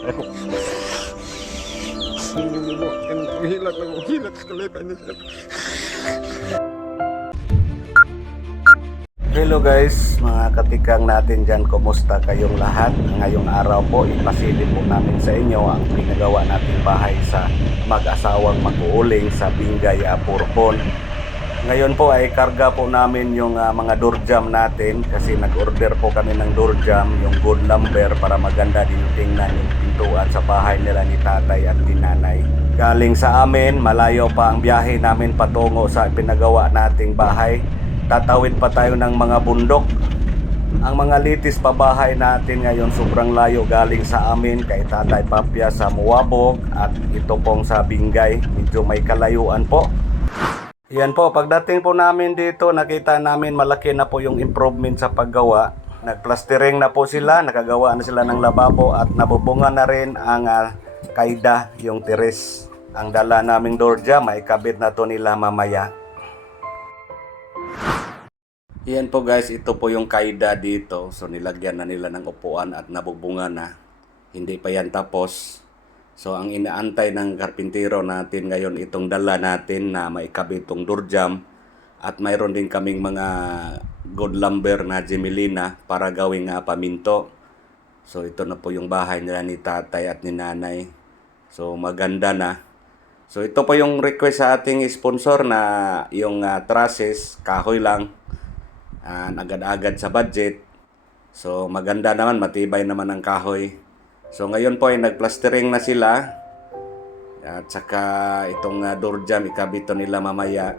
Ang lang, ang hilak sa kalipan niya. Hello guys, mga katikang natin dyan, kumusta kayong lahat? Ngayong araw po, ipasilip po namin sa inyo ang pinagawa nating bahay sa mag-asawang mag-uuling sa Bingaya, ah, Porpon. Ngayon po ay karga po namin yung uh, mga door jam natin kasi nag-order po kami ng door jam, yung gold lumber para maganda din tingnan yung pintuan sa bahay nila ni tatay at ni nanay. Galing sa amin, malayo pa ang biyahe namin patungo sa pinagawa nating bahay tatawid pa tayo ng mga bundok. Ang mga litis pabahay natin ngayon sobrang layo galing sa amin kay Tatay Papya sa Muwabog at ito pong sa Bingay. Medyo may kalayuan po. Yan po, pagdating po namin dito, nakita namin malaki na po yung improvement sa paggawa. Nagplastering na po sila, nakagawa na sila ng lababo at nabubunga na rin ang ah, kaida, yung tiris. Ang dala naming door jam, may kabit na to nila mamaya. Yan po guys, ito po yung kaida dito. So nilagyan na nila ng upuan at nabubunga na. Hindi pa yan tapos. So ang inaantay ng karpintero natin ngayon itong dala natin na maikabit itong durjam at mayroon din kaming mga good lumber na gemelina para gawing nga paminto. So ito na po yung bahay nila ni tatay at ni nanay. So maganda na. So ito po yung request sa ating sponsor na yung ah, trusses, kahoy lang uh, agad-agad sa budget. So maganda naman, matibay naman ang kahoy. So ngayon po ay nagplastering na sila. At saka itong uh, door jam ikabito nila mamaya.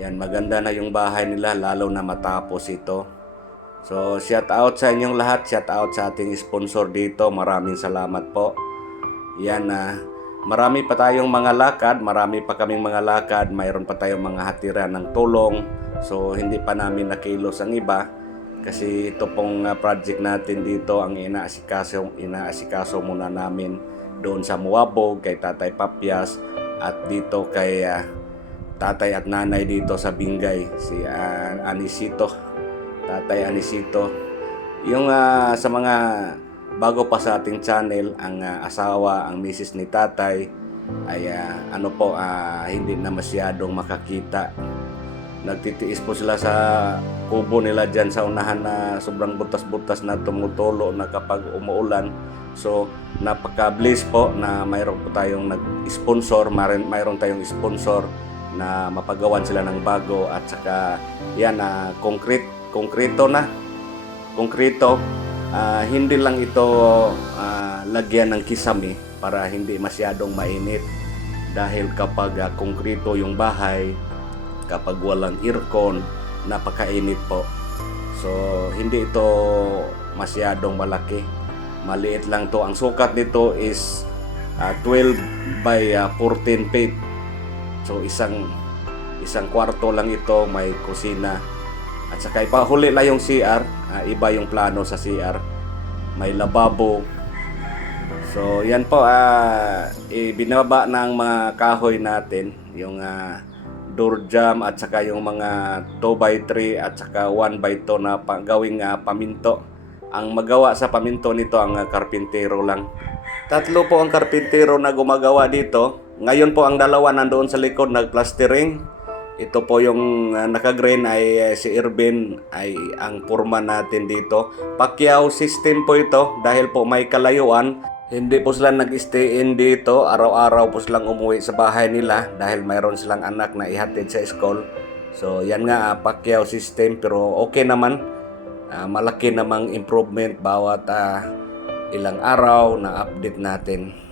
Yan, maganda na yung bahay nila lalo na matapos ito. So shout out sa inyong lahat, shout out sa ating sponsor dito. Maraming salamat po. Yan na marami pa tayong mga lakad, marami pa kaming mga lakad, mayroon pa tayong mga hatiran ng tulong. So hindi pa namin nakilos ang iba kasi ito pong uh, project natin dito ang inaasikaso inaasikaso muna namin doon sa Muwabog kay Tatay Papyas at dito kay uh, tatay at nanay dito sa Bingay si uh, Anisito. Tatay Anisito. Yung uh, sa mga bago pa sa ating channel ang uh, asawa ang misis ni tatay ay uh, ano po uh, hindi na masyadong makakita. Nagtitiis po sila sa kubo nila dyan sa unahan na sobrang butas-butas na tumutulo na kapag umuulan. So napaka-bliss po na mayroon po tayong nag-sponsor mayroon tayong sponsor na mapagawan sila ng bago at saka yan na concrete konkreto na. Konkreto Ah, hindi lang ito ah, lagyan ng kisame para hindi masyadong mainit. Dahil kapag ah, konkreto yung bahay kapag walang aircon napakainit po. So hindi ito masyadong malaki. Maliit lang to. Ang sukat nito is ah, 12 by ah, 14 feet so isang isang kwarto lang ito may kusina at saka ipahuli lang yung CR, ah, iba yung plano sa CR. May lababo. So, yan po, ah, ibinaba ng mga kahoy natin, yung ah, door jam at saka yung mga 2x3 at saka 1x2 na gawing ah, paminto. Ang magawa sa paminto nito ang ah, karpintero lang. Tatlo po ang karpintero na gumagawa dito. Ngayon po ang dalawa nandoon sa likod nagplastering. Ito po yung uh, naka-green ay uh, si Irvin ay ang purma natin dito. Pacquiao system po ito dahil po may kalayuan. Hindi po sila nag-stay in dito. Araw-araw po silang umuwi sa bahay nila dahil mayroon silang anak na ihatid sa school. So yan nga uh, Pacquiao system pero okay naman. Uh, malaki namang improvement bawat uh, ilang araw na update natin.